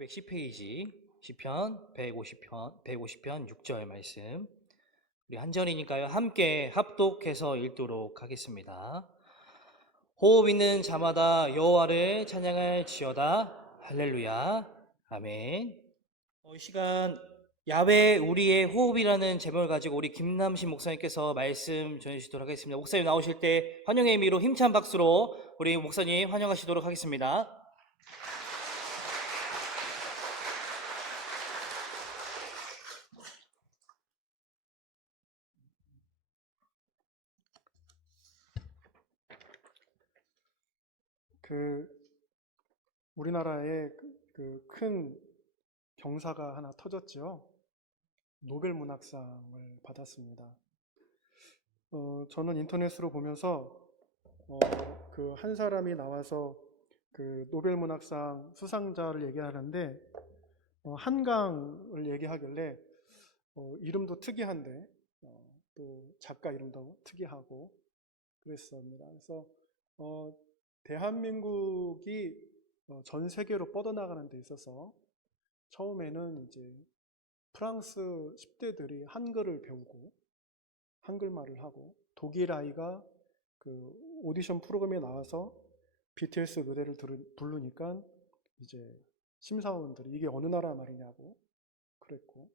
910페이지 시편 150편 6절 말씀. 우리 한 절이니까요. 함께 합독해서 읽도록 하겠습니다. 호흡 있는 자마다 여호와를 찬양할지어다. 할렐루야. 아멘. 이 시간 야외 우리의 호흡이라는 제목을 가지고 우리 김남신 목사님께서 말씀 전해주시도록 하겠습니다. 목사님 나오실 때 환영의 의미로 힘찬 박수로 우리 목사님 환영하시도록 하겠습니다. 그 우리나라에 그 큰 경사가 하나 터졌죠. 노벨 문학상을 받았습니다. 저는 인터넷으로 보면서 그 한 사람이 나와서 그 노벨 문학상 수상자를 얘기하는데 한강을 얘기하길래 이름도 특이한데 또 작가 이름도 특이하고 그랬습니다. 그래서 대한민국이 전 세계로 뻗어나가는 데 있어서 처음에는 이제 프랑스 10대들이 한글을 배우고 한글말을 하고 독일 아이가 그 오디션 프로그램에 나와서 BTS 노래를 부르니까 이제 심사원들이 이게 어느 나라 말이냐고 그랬고,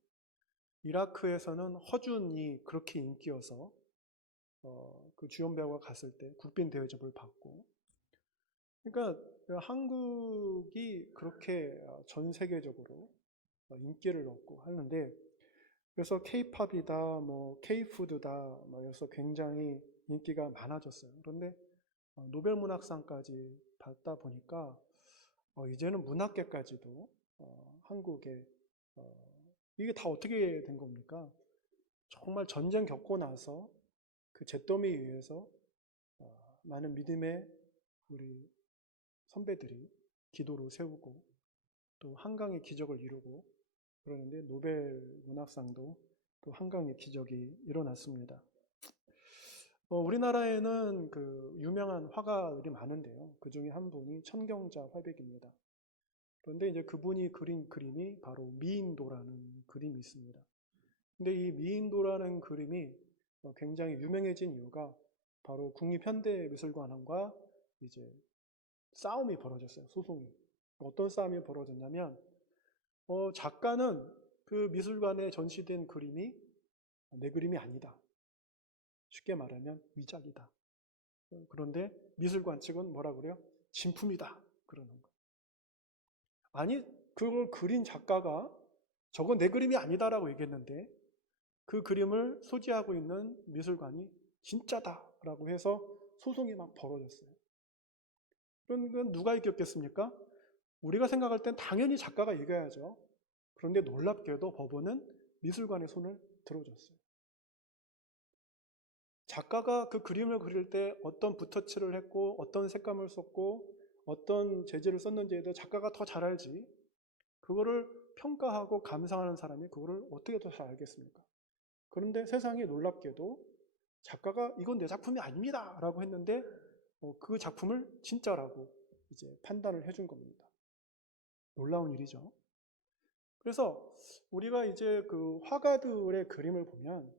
이라크에서는 허준이 그렇게 인기여서 그 주연 배우가 갔을 때 국빈 대우접을 받고, 그러니까 한국이 그렇게 전 세계적으로 인기를 얻고 하는데, 그래서 K-팝이다, 뭐 K-푸드다, 뭐 그래서 굉장히 인기가 많아졌어요. 그런데 노벨 문학상까지 받다 보니까 이제는 문학계까지도 한국에 이게 다 어떻게 된 겁니까? 정말 전쟁 겪고 나서 그 잿더미 위에서 많은 믿음의 우리 선배들이 기도로 세우고 또 한강의 기적을 이루고 그러는데, 노벨 문학상도 또 한강의 기적이 일어났습니다. 우리나라에는 그 유명한 화가들이 많은데요. 그 중에 한 분이 천경자 화백입니다. 그런데 이제 그분이 그린 그림이 바로 미인도라는 그림이 있습니다. 근데 이 미인도라는 그림이 굉장히 유명해진 이유가 바로 국립현대미술관과 이제 싸움이 벌어졌어요. 소송이. 어떤 싸움이 벌어졌냐면 작가는 그 미술관에 전시된 그림이 내 그림이 아니다. 쉽게 말하면 위작이다. 그런데 미술관 측은 뭐라 그래요? 진품이다. 그러는 거예요. 아니, 그걸 그린 작가가 저건 내 그림이 아니다라고 얘기했는데 그 그림을 소지하고 있는 미술관이 진짜다라고 해서 소송이 막 벌어졌어요. 그런 건 누가 이겼겠습니까? 우리가 생각할 땐 당연히 작가가 이겨야죠. 그런데 놀랍게도 법원은 미술관의 손을 들어줬어요. 작가가 그 그림을 그릴 때 어떤 붓터치를 했고 어떤 색감을 썼고 어떤 재질을 썼는지에 대해 작가가 더 잘 알지, 그거를 평가하고 감상하는 사람이 그거를 어떻게 더 잘 알겠습니까? 그런데 세상에 놀랍게도 작가가 이건 내 작품이 아닙니다 라고 했는데 그 작품을 진짜라고 이제 판단을 해준 겁니다. 놀라운 일이죠. 그래서 우리가 이제 그 화가들의 그림을 보면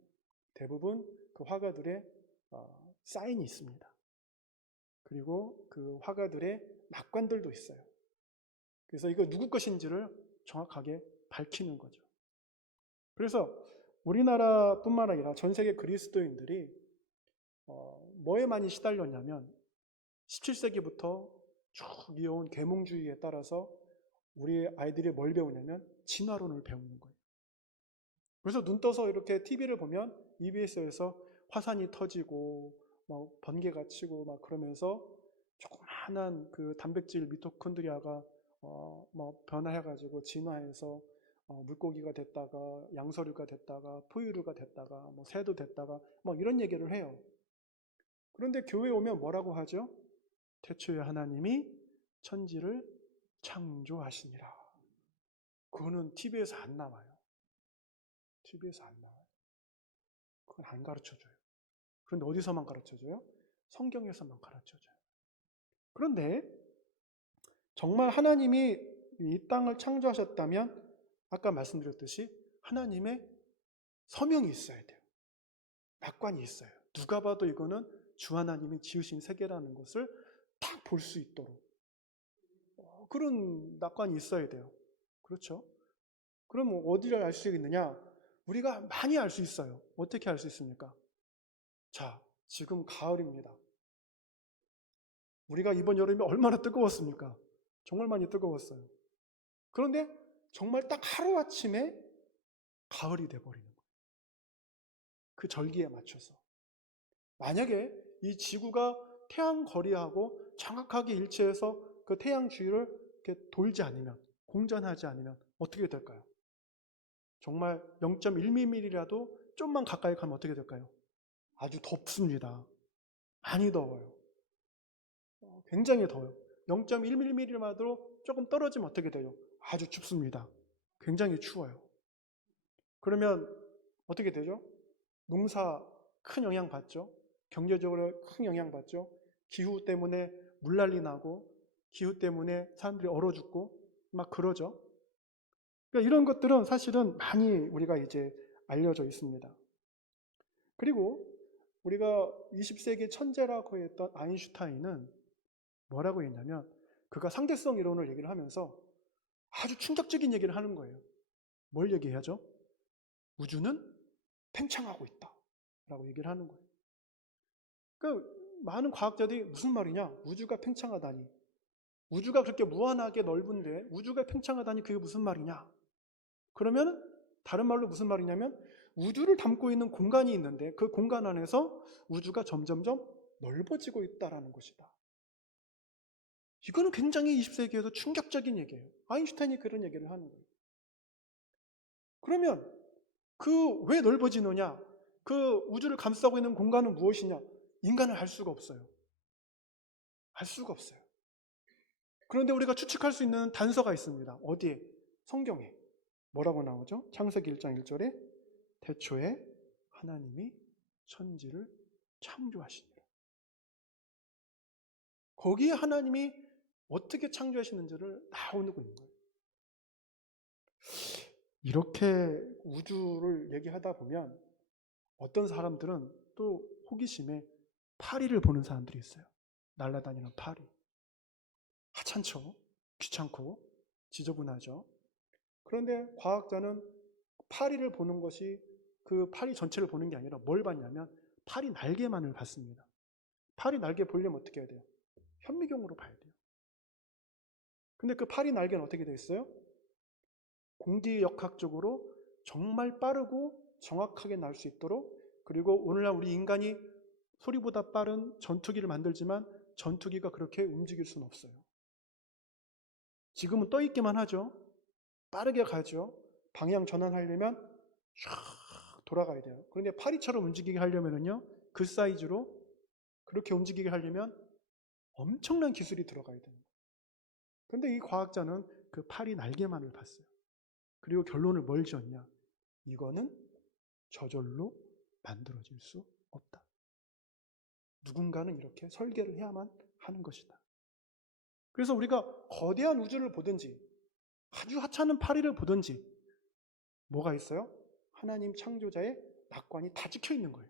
대부분 그 화가들의 사인이 있습니다. 그리고 그 화가들의 낙관들도 있어요. 그래서 이거 누구 것인지를 정확하게 밝히는 거죠. 그래서 우리나라뿐만 아니라 전 세계 그리스도인들이 뭐에 많이 시달렸냐면 17세기부터 쭉 이어온 계몽주의에 따라서 우리 아이들이 뭘 배우냐면 진화론을 배우는 거예요. 그래서 눈 떠서 이렇게 TV를 보면 EBS에서 화산이 터지고 막 번개가 치고 막 그러면서 조그마한 그 단백질 미토콘드리아가 막 변화해가지고 진화해서 물고기가 됐다가 양서류가 됐다가 포유류가 됐다가 뭐 새도 됐다가 막 이런 얘기를 해요. 그런데 교회에 오면 뭐라고 하죠? 태초에 하나님이 천지를 창조하시니라. 그거는 TV에서 안 나와요. TV에서 안 나와요. 그건 안 가르쳐줘요. 그런데 어디서만 가르쳐줘요? 성경에서만 가르쳐줘요. 그런데 정말 하나님이 이 땅을 창조하셨다면 아까 말씀드렸듯이 하나님의 서명이 있어야 돼요. 낙관이 있어요. 누가 봐도 이거는 주 하나님이 지으신 세계라는 것을 딱 볼 수 있도록 그런 낙관이 있어야 돼요. 그렇죠? 그럼 어디를 알 수 있느냐? 우리가 많이 알 수 있어요. 어떻게 알 수 있습니까? 자, 지금 가을입니다. 우리가 이번 여름이 얼마나 뜨거웠습니까? 정말 많이 뜨거웠어요. 그런데 정말 딱 하루아침에 가을이 돼버리는 거예요. 그 절기에 맞춰서. 만약에 이 지구가 태양 거리하고 정확하게 일치해서 그 태양 주위를 이렇게 돌지 않으면, 공전하지 않으면 어떻게 될까요? 정말 0.1mm라도 좀만 가까이 가면 어떻게 될까요? 아주 덥습니다. 많이 더워요. 굉장히 더워요. 0.1mm라도 조금 떨어지면 어떻게 돼요? 아주 춥습니다. 굉장히 추워요. 그러면 어떻게 되죠? 농사 큰 영향 받죠. 경제적으로 큰 영향 받죠. 기후 때문에 물난리 나고 기후 때문에 사람들이 얼어 죽고 막 그러죠. 그러니까 이런 것들은 사실은 많이 우리가 이제 알려져 있습니다. 그리고 우리가 20세기 천재라고 했던 아인슈타인은 뭐라고 했냐면 그가 상대성 이론을 얘기를 하면서 아주 충격적인 얘기를 하는 거예요. 뭘 얘기하죠? 우주는 팽창하고 있다 라고 얘기를 하는 거예요. 그러니까 많은 과학자들이 무슨 말이냐? 우주가 팽창하다니. 우주가 그렇게 무한하게 넓은데 우주가 팽창하다니 그게 무슨 말이냐? 그러면 다른 말로 무슨 말이냐면 우주를 담고 있는 공간이 있는데 그 공간 안에서 우주가 점점점 넓어지고 있다는 것이다. 이거는 굉장히 20세기에서 충격적인 얘기예요. 아인슈타인이 그런 얘기를 하는 거예요. 그러면 그 왜 넓어지느냐? 그 우주를 감싸고 있는 공간은 무엇이냐? 인간은 알 수가 없어요. 알 수가 없어요. 그런데 우리가 추측할 수 있는 단서가 있습니다. 어디에? 성경에. 뭐라고 나오죠? 창세기 1장 1절에 태초에 하나님이 천지를 창조하시니라. 거기에 하나님이 어떻게 창조하시는지를 나오고 있는 거예요. 이렇게 우주를 얘기하다 보면 어떤 사람들은 또 호기심에 파리를 보는 사람들이 있어요. 날아다니는 파리. 하찮죠. 귀찮고 지저분하죠. 그런데 과학자는 파리를 보는 것이 그 파리 전체를 보는 게 아니라 뭘 봤냐면 파리 날개만을 봤습니다. 파리 날개 보려면 어떻게 해야 돼요? 현미경으로 봐야 돼요. 근데 그 파리 날개는 어떻게 되어 있어요? 공기역학적으로 정말 빠르고 정확하게 날 수 있도록, 그리고 오늘날 우리 인간이 소리보다 빠른 전투기를 만들지만 전투기가 그렇게 움직일 수는 없어요. 지금은 떠 있기만 하죠. 빠르게 가죠. 방향 전환하려면 쫙 돌아가야 돼요. 그런데 파리처럼 움직이게 하려면요, 그 사이즈로 그렇게 움직이게 하려면 엄청난 기술이 들어가야 돼요. 그런데 이 과학자는 그 파리 날개만을 봤어요. 그리고 결론을 뭘 지었냐? 이거는 저절로 만들어질 수 없다. 누군가는 이렇게 설계를 해야만 하는 것이다. 그래서 우리가 거대한 우주를 보든지 아주 하찮은 파리를 보든지 뭐가 있어요? 하나님 창조자의 낙관이 다 찍혀 있는 거예요.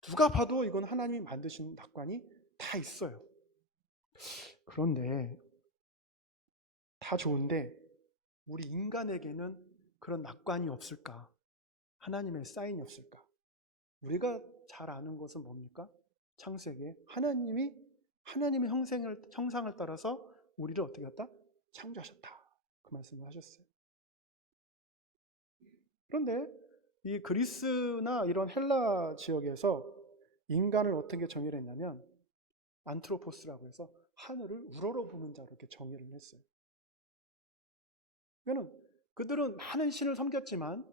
누가 봐도 이건 하나님이 만드신 낙관이 다 있어요. 그런데 다 좋은데 우리 인간에게는 그런 낙관이 없을까? 하나님의 사인이 없을까? 우리가 잘 아는 것은 뭡니까? 창세기에 하나님의 형상을 따라서 우리를 어떻게 했다? 창조하셨다. 그 말씀을 하셨어요. 그런데 이 그리스나 이런 헬라 지역에서 인간을 어떻게 정의를 했냐면 안트로포스라고 해서 하늘을 우러러보는 자로 이렇게 정의를 했어요. 그러니까 그들은 많은 신을 섬겼지만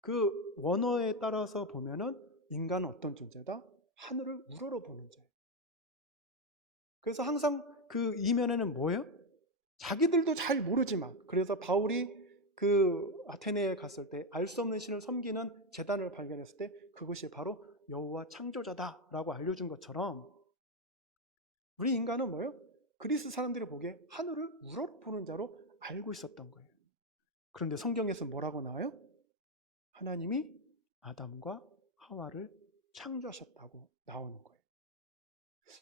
그 원어에 따라서 보면은 인간은 어떤 존재다? 하늘을 우러러보는 자예요. 그래서 항상 그 이면에는 뭐예요? 자기들도 잘 모르지만, 그래서 바울이 그 아테네에 갔을 때 알 수 없는 신을 섬기는 제단을 발견했을 때 그것이 바로 여호와 창조자다라고 알려준 것처럼 우리 인간은 뭐예요? 그리스 사람들이 보기에 하늘을 우러러보는 자로 알고 있었던 거예요. 그런데 성경에서 뭐라고 나와요? 하나님이 아담과 하와를 창조하셨다고 나오는 거예요.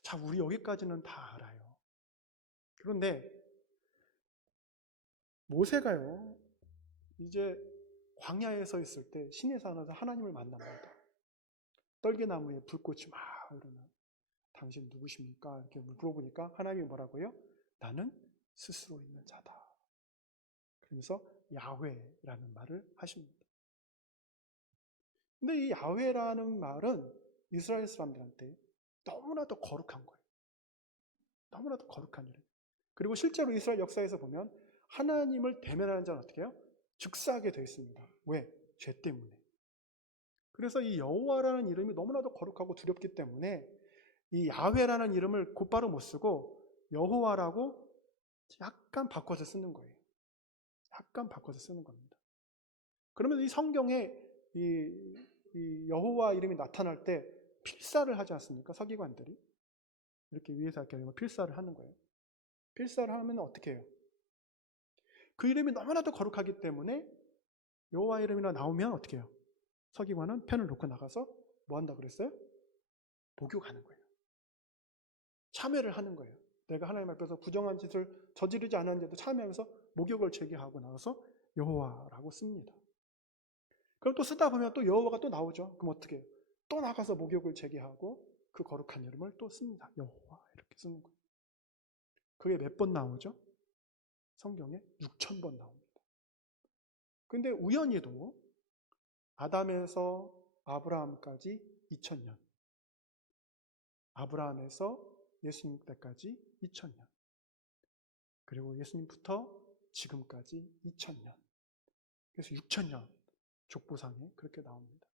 자, 우리 여기까지는 다 알아요. 그런데 모세가요, 이제 광야에 서 있을 때 시내 산에서 하나님을 만납니다. 떨게나무에 불꽃이 막 흐르는, 당신 누구십니까? 이렇게 물어보니까 하나님이 뭐라고요? 나는 스스로 있는 자다. 그러면서 야훼라는 말을 하십니다. 근데 이 야훼라는 말은 이스라엘 사람들한테 너무나도 거룩한 거예요. 너무나도 거룩한 일이에요. 그리고 실제로 이스라엘 역사에서 보면 하나님을 대면하는 자는 어떻게 해요? 즉사하게 되어 있습니다. 왜? 죄 때문에. 그래서 이 여호와라는 이름이 너무나도 거룩하고 두렵기 때문에 이 야훼라는 이름을 곧바로 못 쓰고 여호와라고 약간 바꿔서 쓰는 거예요. 약간 바꿔서 쓰는 겁니다. 그러면 이 성경에 이 여호와 이름이 나타날 때 필사를 하지 않습니까? 서기관들이. 이렇게 위에서 이렇게 필사를 하는 거예요. 필사를 하면 어떻게 해요? 그 이름이 너무나도 거룩하기 때문에 여호와 이름이나 나오면 어떻게 해요? 서기관은 펜을 놓고 나가서 뭐 한다 그랬어요? 목욕하는 거예요. 참회를 하는 거예요. 내가 하나님 앞에서 부정한 짓을 저지르지 않았는데도 참회하면서 목욕을 제기하고 나와서 여호와라고 씁니다. 그럼 또 쓰다 보면 또 여호와가 또 나오죠. 그럼 어떻게 해요? 또 나가서 목욕을 제기하고 그 거룩한 이름을 또 씁니다. 여호와 이렇게 쓰는 거예요. 그게 몇 번 나오죠? 성경에 6,000번 나옵니다. 근데 우연히도 아담에서 아브라함까지 2000년, 아브라함에서 예수님 때까지 2000년, 그리고 예수님부터 지금까지 2000년, 그래서 6000년 족보상에 그렇게 나옵니다.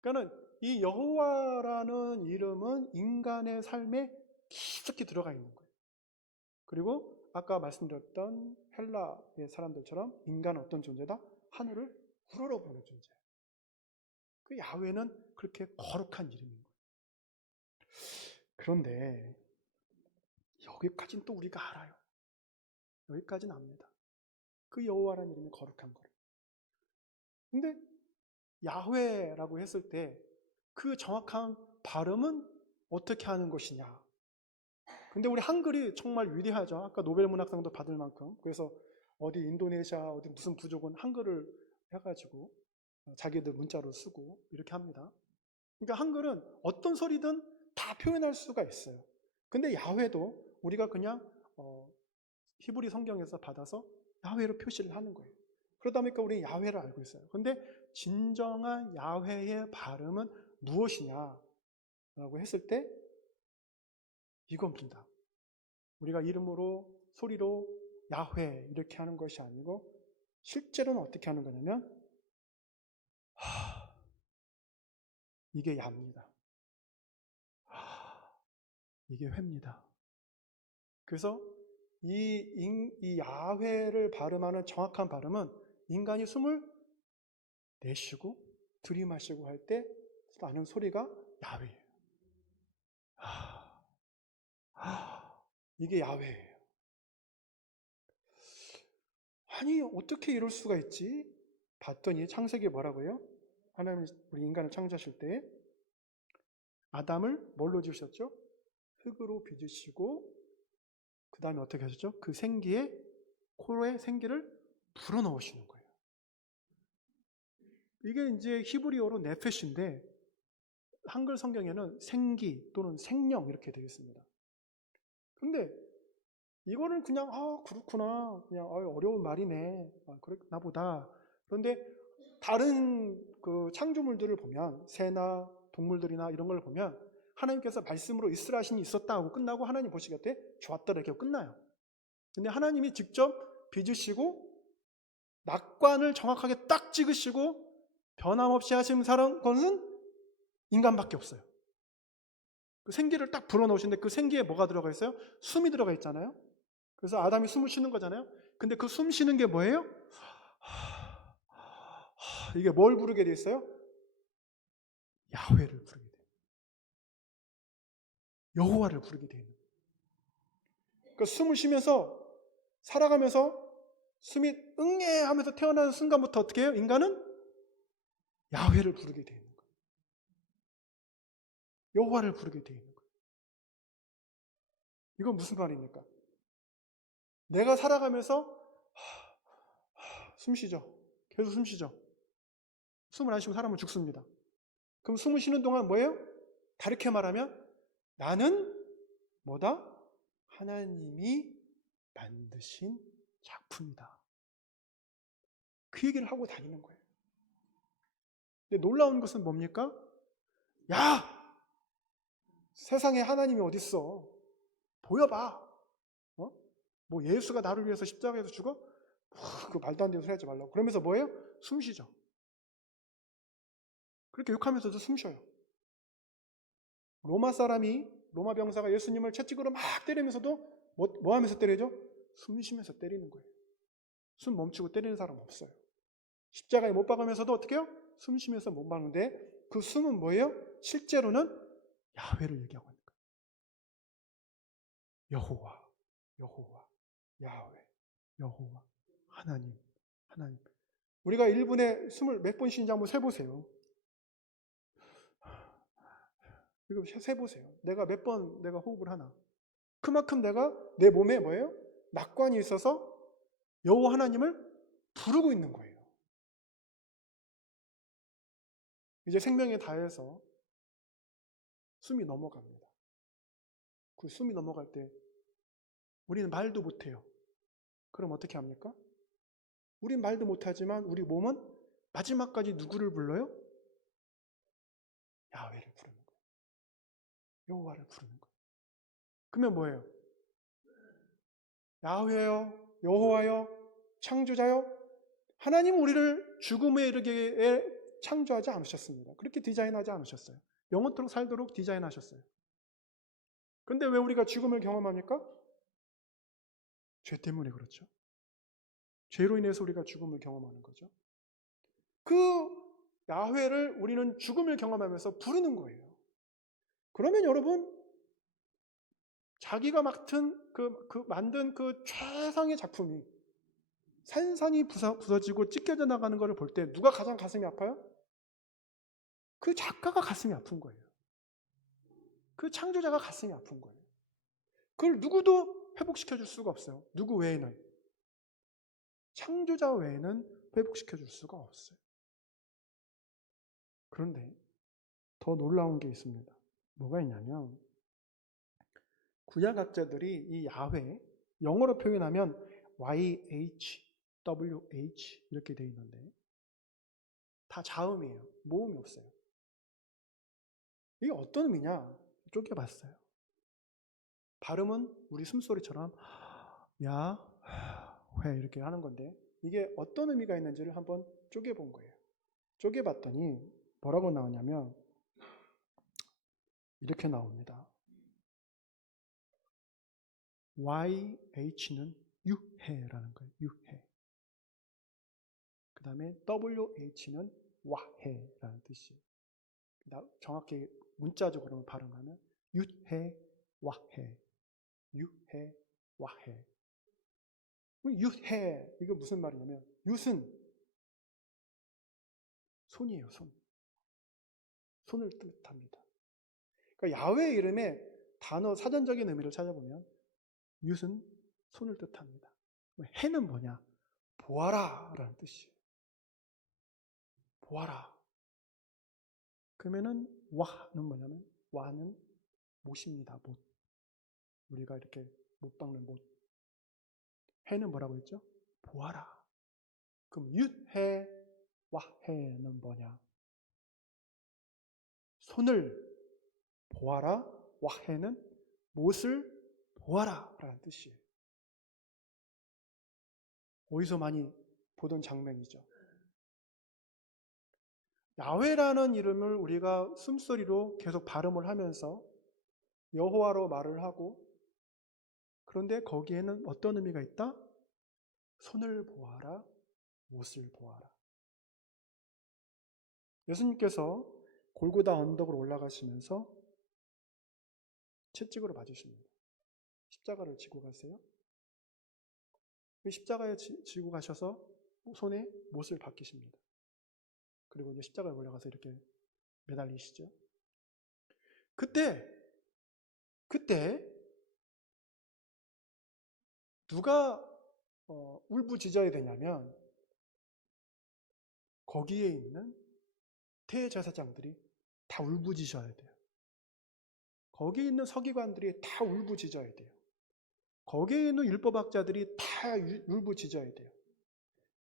그러니까 이 여호와라는 이름은 인간의 삶에 깊숙이 들어가 있는 거예요. 그리고 아까 말씀드렸던 헬라의 사람들처럼 인간은 어떤 존재다? 하늘을 우러러보는 존재. 그 야훼는 그렇게 거룩한 이름인 거예요. 그런데 여기까지는 또 우리가 알아요. 여기까지는 압니다. 그 여호와라는 이름이 거룩한 거예요. 근데 야훼라고 했을 때 그 정확한 발음은 어떻게 하는 것이냐? 근데 우리 한글이 정말 위대하죠. 아까 노벨 문학상도 받을 만큼. 그래서 어디 인도네시아 어디 무슨 부족은 한글을 해가지고 자기들 문자로 쓰고 이렇게 합니다. 그러니까 한글은 어떤 소리든 다 표현할 수가 있어요. 근데 야훼도 우리가 그냥 히브리 성경에서 받아서 야훼로 표시를 하는 거예요. 그러다 보니까 우리는 야훼를 알고 있어요. 근데 진정한 야훼의 발음은 무엇이냐라고 했을 때 이겁니다. 우리가 이름으로 소리로 야훼 이렇게 하는 것이 아니고 실제로는 어떻게 하는 거냐면 이게 야입니다. 이게 회입니다. 그래서 이 야훼를 발음하는 정확한 발음은 인간이 숨을 내쉬고 들이마시고 할 때 나는 소리가 야훼예요. 이게 야훼예요. 아니 어떻게 이럴 수가 있지? 봤더니 창세기에 뭐라고요? 하나님이 우리 인간을 창조하실 때 아담을 뭘로 지으셨죠? 흙으로 빚으시고 그 다음에 어떻게 하셨죠? 그 생기에 코에 생기를 불어넣으시는 거예요. 이게 이제 히브리어로 네페시인데 한글 성경에는 생기 또는 생명 이렇게 되어 있습니다. 근데 이거는 그냥 그렇구나 그냥 어려운 말이네 그랬나 보다. 그런데 다른 그 창조물들을 보면 새나 동물들이나 이런 걸 보면 하나님께서 말씀으로 이스라엘 신이 있었다 하고 끝나고 하나님 보시기에 좋았다 이렇게 끝나요. 근데 하나님이 직접 빚으시고 낙관을 정확하게 딱 찍으시고 변함없이 하신 사람 것은 인간밖에 없어요. 그 생기를 딱 불어넣으시는데 그 생기에 뭐가 들어가 있어요? 숨이 들어가 있잖아요. 그래서 아담이 숨을 쉬는 거잖아요. 근데 그 숨 쉬는 게 뭐예요? 이게 뭘 부르게 돼 있어요? 야훼를 부르게 돼요. 여호와를 부르게 되는 거예요. 그러니까 숨을 쉬면서 살아가면서 숨이 응애 하면서 태어나는 순간부터 어떻게 해요? 인간은 야훼를 부르게 되어 있는 거예요. 여호와를 부르게 되어 있는 거예요. 이건 무슨 말입니까? 내가 살아가면서 숨 쉬죠. 계속 숨 쉬죠. 숨을 안 쉬면 사람은 죽습니다. 그럼 숨을 쉬는 동안 뭐예요? 다르게 말하면 나는 뭐다? 하나님이 만드신 작품이다. 그 얘기를 하고 다니는 거예요. 근데 놀라운 것은 뭡니까? 야! 세상에 하나님이 어딨어? 보여봐. 어? 뭐 예수가 나를 위해서 십자가에서 죽어? 그 말도 안 되는 소리 하지 말라고. 그러면서 뭐예요? 숨 쉬죠. 그렇게 욕하면서도 숨 쉬어요. 로마 병사가 예수님을 채찍으로 막 때리면서도 뭐 하면서 때리죠? 숨 쉬면서 때리는 거예요. 숨 멈추고 때리는 사람 없어요. 십자가에 못 박으면서도 어떻게 해요? 숨 쉬면서 못 박는데 그 숨은 뭐예요? 실제로는 야훼를 얘기하고 있는 거예요. 여호와, 여호와, 야훼, 여호와, 하나님, 하나님. 우리가 1분에 숨을 몇 번 쉬는지 한번 세보세요. 이거 세보세요. 내가 몇 번 내가 호흡을 하나. 그만큼 내가 내 몸에 뭐예요? 낙관이 있어서 여호와 하나님을 부르고 있는 거예요. 이제 생명에 다해서 숨이 넘어갑니다. 그 숨이 넘어갈 때 우리는 말도 못해요. 그럼 어떻게 합니까? 우린 말도 못하지만 우리 몸은 마지막까지 누구를 불러요? 야훼를 부르는 거예요. 여호와를 부르는 거예요. 그러면 뭐예요? 야훼요, 여호와요, 창조자요. 하나님은 우리를 죽음에 이르게 창조하지 않으셨습니다. 그렇게 디자인하지 않으셨어요. 영원토록 살도록 디자인하셨어요. 그런데 왜 우리가 죽음을 경험합니까? 죄 때문에 그렇죠. 죄로 인해서 우리가 죽음을 경험하는 거죠. 그 야훼를 우리는 죽음을 경험하면서 부르는 거예요. 그러면 여러분, 자기가 만든 그 최상의 작품이 산산이 부서지고 찢겨져 나가는 것을 볼 때 누가 가장 가슴이 아파요? 그 작가가 가슴이 아픈 거예요. 그 창조자가 가슴이 아픈 거예요. 그걸 누구도 회복시켜 줄 수가 없어요. 누구 외에는. 창조자 외에는 회복시켜 줄 수가 없어요. 그런데 더 놀라운 게 있습니다. 뭐가 있냐면 구약학자들이 이 야훼, 영어로 표현하면 YHWH 이렇게 되어 있는데 다 자음이에요. 모음이 없어요. 이게 어떤 의미냐? 쪼개봤어요. 발음은 우리 숨소리처럼 야, 회 이렇게 하는 건데 이게 어떤 의미가 있는지를 한번 쪼개본 거예요. 쪼개봤더니 뭐라고 나오냐면 이렇게 나옵니다. YH는 유해라는 거예요. 유해. 그 다음에 WH는 와해라는 뜻이에요. 정확히 문자적으로 발음하면 유해, 와해, 유해, 와해. 유해, 이거 무슨 말이냐면 윷은 손이에요, 손. 손을 뜻합니다. 그러니까 야훼 이름의 단어 사전적인 의미를 찾아보면 윷은 손을 뜻합니다. 해는 뭐냐? 보아라 라는 뜻이에요. 보아라. 그러면은 와는 뭐냐면 와는 못입니다. 못. 우리가 이렇게 못 박는 못. 해는 뭐라고 했죠? 보아라. 그럼 윷해 와해는 뭐냐? 손을 보아라. 와해는 못을 보아라 라는 뜻이에요. 어디서 많이 보던 장면이죠. 야훼라는 이름을 우리가 숨소리로 계속 발음을 하면서 여호와로 말을 하고 그런데 거기에는 어떤 의미가 있다? 손을 보아라, 못을 보아라. 예수님께서 골고다 언덕으로 올라가시면서 채찍으로 맞으십니다. 십자가를 지고 가세요. 십자가에 지고 가셔서 손에 못을 박히십니다. 그리고 이제 십자가에 올라가서 이렇게 매달리시죠. 그때 누가 울부짖어야 되냐면 거기에 있는 대제사장들이 다 울부짖어야 돼요. 거기에 있는 서기관들이 다 울부짖어야 돼요. 거기에 있는 율법학자들이 다 울부짖어야 돼요.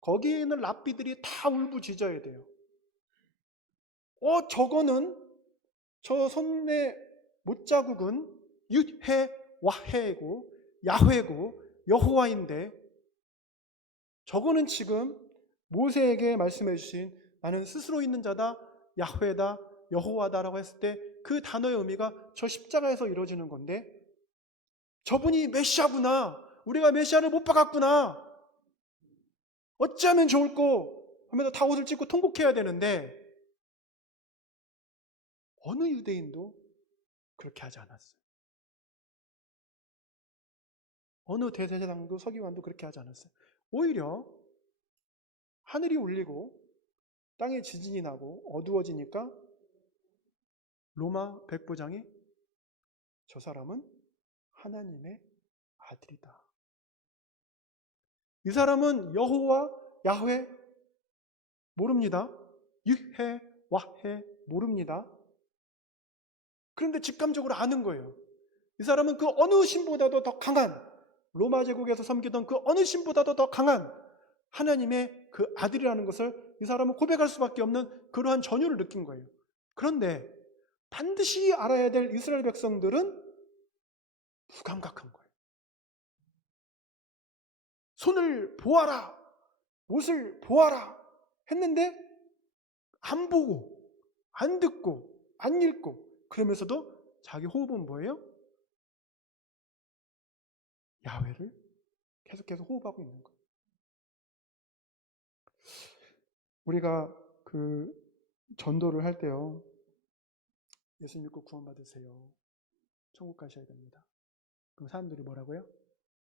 거기에 있는 랍비들이 다 울부짖어야 돼요. 저거는 저 손의 못자국은 유해 와해고 야훼고 여호와인데 저거는 지금 모세에게 말씀해 주신 나는 스스로 있는 자다 야훼다 여호와다라고 했을 때 그 단어의 의미가 저 십자가에서 이루어지는 건데 저분이 메시아구나, 우리가 메시아를 못 박았구나, 어찌하면 좋을꼬 하면서 다 옷을 찢고 통곡해야 되는데 어느 유대인도 그렇게 하지 않았어요. 어느 대제사장도 서기관도 그렇게 하지 않았어요. 오히려 하늘이 울리고 땅에 지진이 나고 어두워지니까 로마 백부장이 저 사람은 하나님의 아들이다. 이 사람은 여호와 야훼 모릅니다. 유해 와해 모릅니다. 그런데 직감적으로 아는 거예요. 이 사람은 그 어느 신보다도 더 강한, 로마 제국에서 섬기던 그 어느 신보다도 더 강한 하나님의 그 아들이라는 것을 이 사람은 고백할 수밖에 없는 그러한 전율을 느낀 거예요. 그런데 반드시 알아야 될 이스라엘 백성들은 무감각한 거예요. 손을 보아라, 못을 보아라 했는데 안 보고, 안 듣고, 안 읽고, 그러면서도 자기 호흡은 뭐예요? 야훼를 계속해서 호흡하고 있는 거예요. 우리가 그 전도를 할 때요, 예수 믿고 구원받으세요, 천국 가셔야 됩니다. 그럼 사람들이 뭐라고요?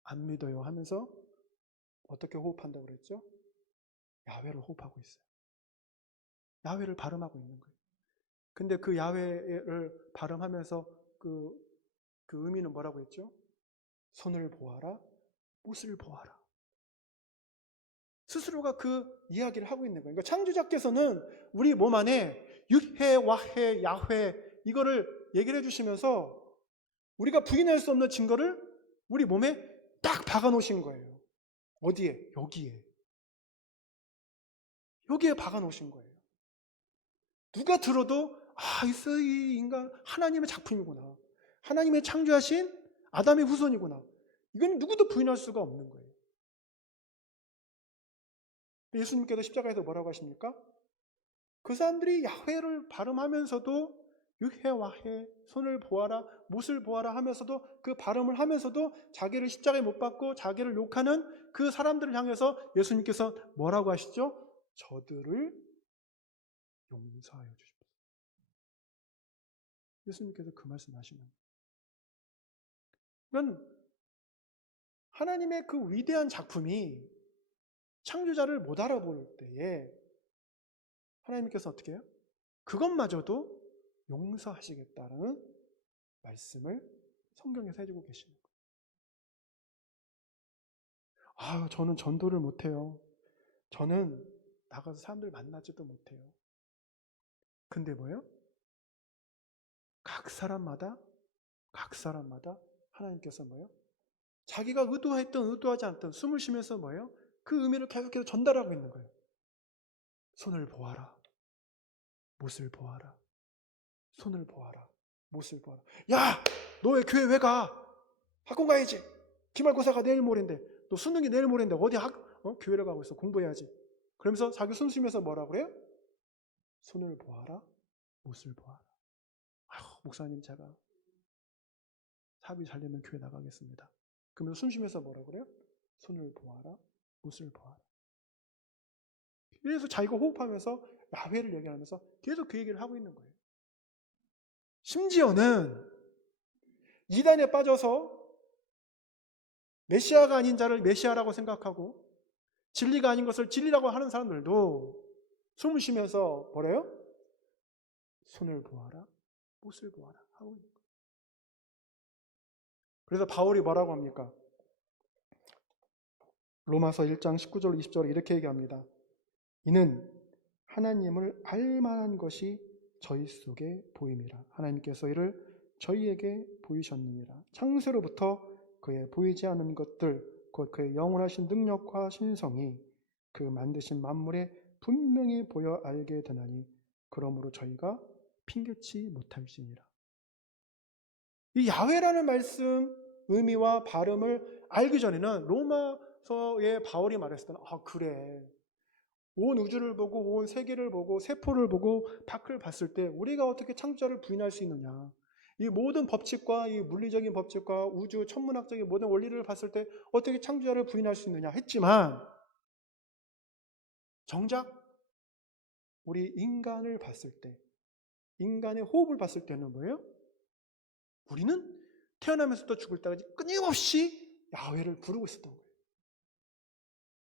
안 믿어요 하면서 어떻게 호흡한다고 그랬죠? 야훼를 호흡하고 있어요. 야훼를 발음하고 있는 거예요. 근데 그 야훼를 발음하면서 그 의미는 뭐라고 했죠? 손을 보아라, 못을 보아라. 스스로가 그 이야기를 하고 있는 거예요. 그러니까 창조자께서는 우리 몸 안에 유해, 와해, 야훼 이거를 얘기를 해주시면서 우리가 부인할 수 없는 증거를 우리 몸에 딱 박아 놓으신 거예요. 어디에? 여기에 박아 놓으신 거예요. 누가 들어도 이 인간 하나님의 작품이구나, 하나님의 창조하신 아담의 후손이구나, 이건 누구도 부인할 수가 없는 거예요. 예수님께서 십자가에서 뭐라고 하십니까? 그 사람들이 야훼를 발음하면서도 유해 와해, 손을 보아라, 못을 보아라 하면서도 그 발음을 하면서도 자기를 십자가에 못 박고 자기를 욕하는 그 사람들을 향해서 예수님께서 뭐라고 하시죠? 저들을 용서하여 주십시오. 예수님께서 그 말씀 하시는 거예요. 그러니까 하나님의 그 위대한 작품이 창조자를 못 알아볼 때에 하나님께서 어떻게 해요? 그것마저도 용서하시겠다라는 말씀을 성경에서 해주고 계시는 거예요. 저는 전도를 못해요. 저는 나가서 사람들 만나지도 못해요. 근데 뭐예요? 각 사람마다 하나님께서 뭐예요? 자기가 의도했든 의도하지 않든 숨을 쉬면서 뭐예요? 그 의미를 계속해서 전달하고 있는 거예요. 손을 보아라, 못을 보아라, 손을 보아라, 못을 보아라. 야! 너 왜 교회 왜 가? 학원 가야지. 기말고사가 내일 모레인데, 너 수능이 내일 모레인데 어디 교회를 가고 있어? 공부해야지. 그러면서 자기 숨 쉬면서 뭐라 그래요? 손을 보아라, 못을 보아라. 목사님 제가 사업이 잘 되면 교회 나가겠습니다. 그러면서 숨 쉬면서 뭐라 그래요? 손을 보아라, 못을 보아라. 그래서 자기가 호흡하면서 야훼를 얘기하면서 계속 그 얘기를 하고 있는 거예요. 심지어는 이단에 빠져서 메시아가 아닌 자를 메시아라고 생각하고 진리가 아닌 것을 진리라고 하는 사람들도 숨을 쉬면서 뭐래요? 손을 보아라, 못을 보아라 하고 있는 거예요. 그래서 바울이 뭐라고 합니까? 로마서 1장 19절 20절에 이렇게 얘기합니다. 이는 하나님을 알 만한 것이 저희 속에 보임이라. 하나님께서 이를 저희에게 보이셨느니라. 창세로부터 그의 보이지 않는 것들, 곧 그의 영원하신 능력과 신성이 그 만드신 만물에 분명히 보여 알게 되나니 그러므로 저희가 핑계치 못할지니라. 이 야훼라는 말씀 의미와 발음을 알기 전에는 로마서의 바울이 말했을 때는 그래, 온 우주를 보고 온 세계를 보고 세포를 보고 밖을 봤을 때 우리가 어떻게 창조자를 부인할 수 있느냐, 이 모든 법칙과 이 물리적인 법칙과 우주 천문학적인 모든 원리를 봤을 때 어떻게 창조자를 부인할 수 있느냐 했지만, 정작 우리 인간을 봤을 때, 인간의 호흡을 봤을 때는 뭐예요? 우리는 태어나면서부터 죽을 때까지 끊임없이 야훼를 부르고 있었던 거예요.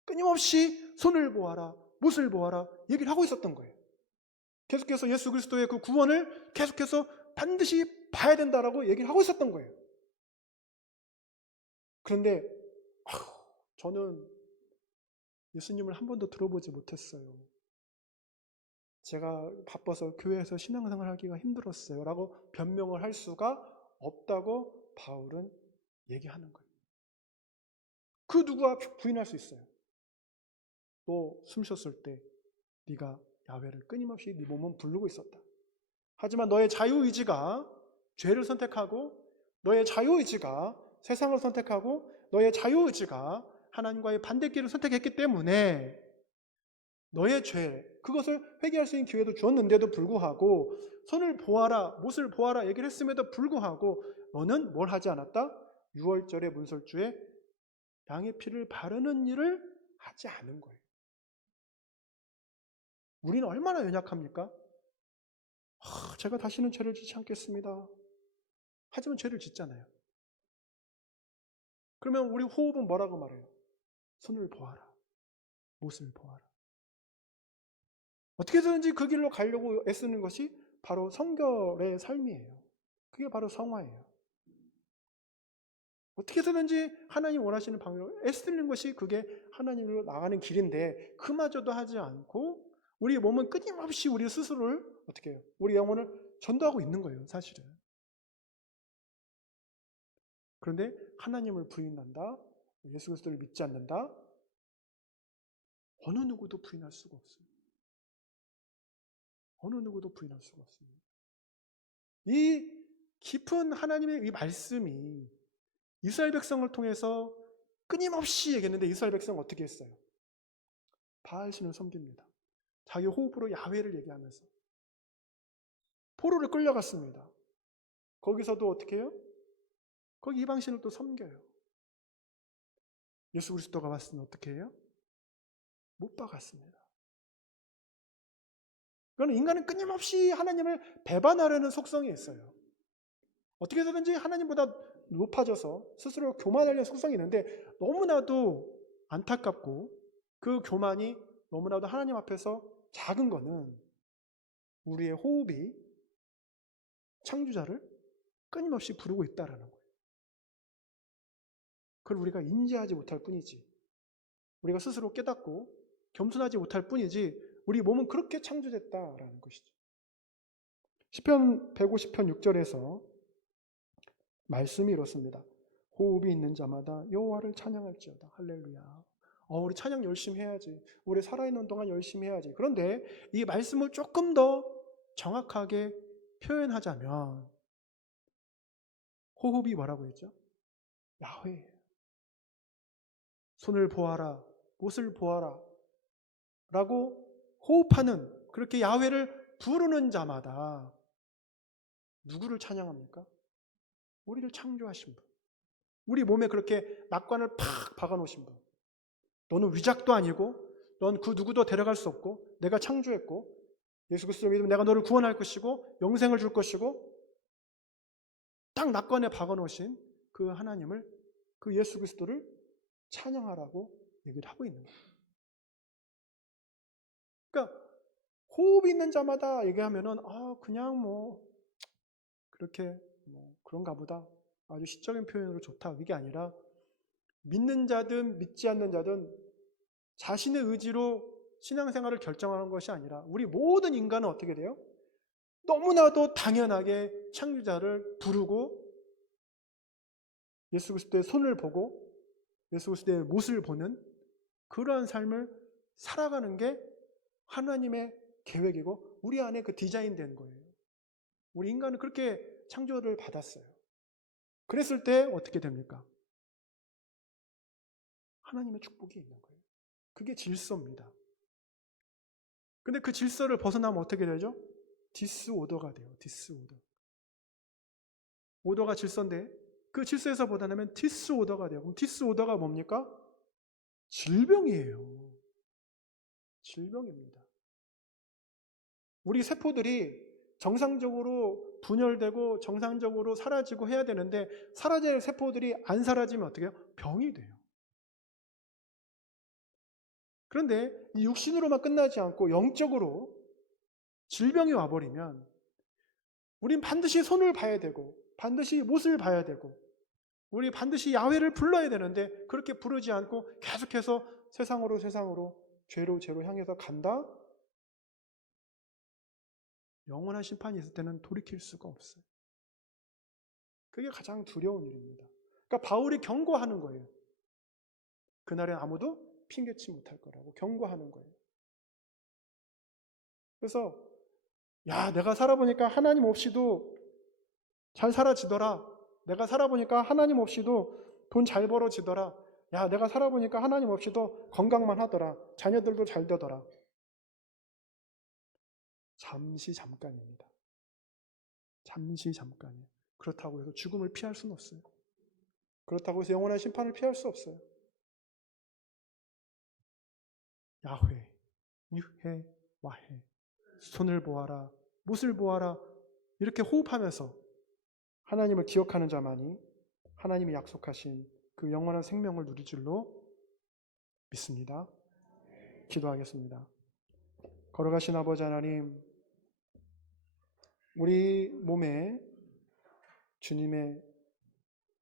끊임없이 손을 보아라, 못을 보아라 얘기를 하고 있었던 거예요. 계속해서 예수 그리스도의 그 구원을 계속해서 반드시 봐야 된다라고 얘기를 하고 있었던 거예요. 그런데 저는 예수님을 한 번도 들어보지 못했어요. 제가 바빠서 교회에서 신앙생활 하기가 힘들었어요 라고 변명을 할 수가 없다고 바울은 얘기하는 거예요. 그 누가 부인할 수 있어요? 너 숨 쉬었을 때 네가 야훼를 끊임없이 네 몸은 부르고 있었다. 하지만 너의 자유의지가 죄를 선택하고, 너의 자유의지가 세상을 선택하고, 너의 자유의지가 하나님과의 반대길을 선택했기 때문에 너의 죄, 그것을 회개할 수 있는 기회도 주었는데도 불구하고, 손을 보아라, 못을 보아라 얘기를 했음에도 불구하고 너는 뭘 하지 않았다? 유월절의 문설주에 양의 피를 바르는 일을 하지 않은 거예요. 우리는 얼마나 연약합니까? 제가 다시는 죄를 짓지 않겠습니다. 하지만 죄를 짓잖아요. 그러면 우리 호흡은 뭐라고 말해요? 손을 보아라, 못을 보아라. 어떻게든지 그 길로 가려고 애쓰는 것이 바로 성결의 삶이에요. 그게 바로 성화예요. 어떻게든지 하나님 원하시는 방향으로 애쓰는 것이 그게 하나님으로 나가는 길인데, 그마저도 하지 않고 우리 몸은 끊임없이 우리 스스로를 어떻게 해요? 우리 영혼을 전도하고 있는 거예요, 사실은. 그런데 하나님을 부인한다, 예수 그리스도를 믿지 않는다, 어느 누구도 부인할 수가 없습니다. 어느 누구도 부인할 수가 없습니다. 이 깊은 하나님의 이 말씀이 이스라엘 백성을 통해서 끊임없이 얘기했는데, 이스라엘 백성은 어떻게 했어요? 바알신을 섬깁니다. 자기 호흡으로 야훼를 얘기하면서 포로를 끌려갔습니다. 거기서도 어떻게 해요? 거기 이방신을 또 섬겨요. 예수 그리스도가 왔을 때는 어떻게 해요? 못 박았습니다. 그러니까 인간은 끊임없이 하나님을 배반하려는 속성이 있어요. 어떻게 해서든지 하나님보다 높아져서 스스로 교만하려는 속성이 있는데, 너무나도 안타깝고 그 교만이 너무나도 하나님 앞에서 작은 거는 우리의 호흡이 창조자를 끊임없이 부르고 있다라는 거예요. 그걸 우리가 인지하지 못할 뿐이지, 우리가 스스로 깨닫고 겸손하지 못할 뿐이지, 우리 몸은 그렇게 창조됐다라는 것이죠. 시편 150편 6절에서 말씀이 이렇습니다. 호흡이 있는 자마다 여호와를 찬양할지어다. 할렐루야. 우리 찬양 열심히 해야지. 우리 살아있는 동안 열심히 해야지. 그런데 이 말씀을 조금 더 정확하게 표현하자면, 호흡이 뭐라고 했죠? 야훼. 손을 보아라, 못을 보아라 라고 호흡하는, 그렇게 야훼를 부르는 자마다 누구를 찬양합니까? 우리를 창조하신 분, 우리 몸에 그렇게 낙관을 팍 박아놓으신 분. 너는 위작도 아니고, 넌 그 누구도 데려갈 수 없고, 내가 창조했고, 예수 그리스도를 믿으면 내가 너를 구원할 것이고 영생을 줄 것이고, 딱 낙관에 박아놓으신 그 하나님을 그 예수 그리스도를 찬양하라고 얘기를 하고 있는 거예요. 그러니까 호흡이 있는 자마다 얘기하면은 그냥 뭐 그렇게 뭐 그런가 보다. 아주 시적인 표현으로 좋다. 이게 아니라 믿는 자든 믿지 않는 자든 자신의 의지로 신앙생활을 결정하는 것이 아니라 우리 모든 인간은 어떻게 돼요? 너무나도 당연하게 창조자를 부르고 예수 그리스도의 손을 보고 예수 그리스도의 못을 보는 그러한 삶을 살아가는 게 하나님의 계획이고 우리 안에 그 디자인된 거예요. 우리 인간은 그렇게 창조를 받았어요. 그랬을 때 어떻게 됩니까? 하나님의 축복이 있는 거예요. 그게 질서입니다. 근데 그 질서를 벗어나면 어떻게 되죠? 디스오더가 돼요. 디스오더. 오더가 질서인데 그 질서에서 벗어나면 디스오더가 돼요. 그럼 디스오더가 뭡니까? 질병이에요. 질병입니다. 우리 세포들이 정상적으로 분열되고 정상적으로 사라지고 해야 되는데 사라질 세포들이 안 사라지면 어떻게 해요? 병이 돼요. 그런데 이 육신으로만 끝나지 않고 영적으로 질병이 와버리면 우린 반드시 손을 봐야 되고 반드시 못을 봐야 되고 우리 반드시 야훼를 불러야 되는데 그렇게 부르지 않고 계속해서 세상으로 죄로 향해서 간다? 영원한 심판이 있을 때는 돌이킬 수가 없어요. 그게 가장 두려운 일입니다. 그러니까 바울이 경고하는 거예요. 그날엔 아무도 핑계치 못할 거라고 경고하는 거예요. 그래서 내가 살아보니까 하나님 없이도 잘 살아지더라. 내가 살아보니까 하나님 없이도 돈 잘 벌어지더라. 내가 살아보니까 하나님 없이도 건강만 하더라. 자녀들도 잘 되더라. 잠시 잠깐입니다. 잠시 잠깐이에요. 그렇다고 해서 죽음을 피할 수는 없어요. 그렇다고 해서 영원한 심판을 피할 수 없어요. 야훼, 유해, 와해. 손을 보아라, 못을 보아라. 이렇게 호흡하면서 하나님을 기억하는 자만이 하나님이 약속하신 그 영원한 생명을 누릴 줄로 믿습니다. 기도하겠습니다. 걸어가신 아버지 하나님, 우리 몸에 주님의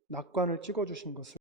낙관을 찍어주신 것을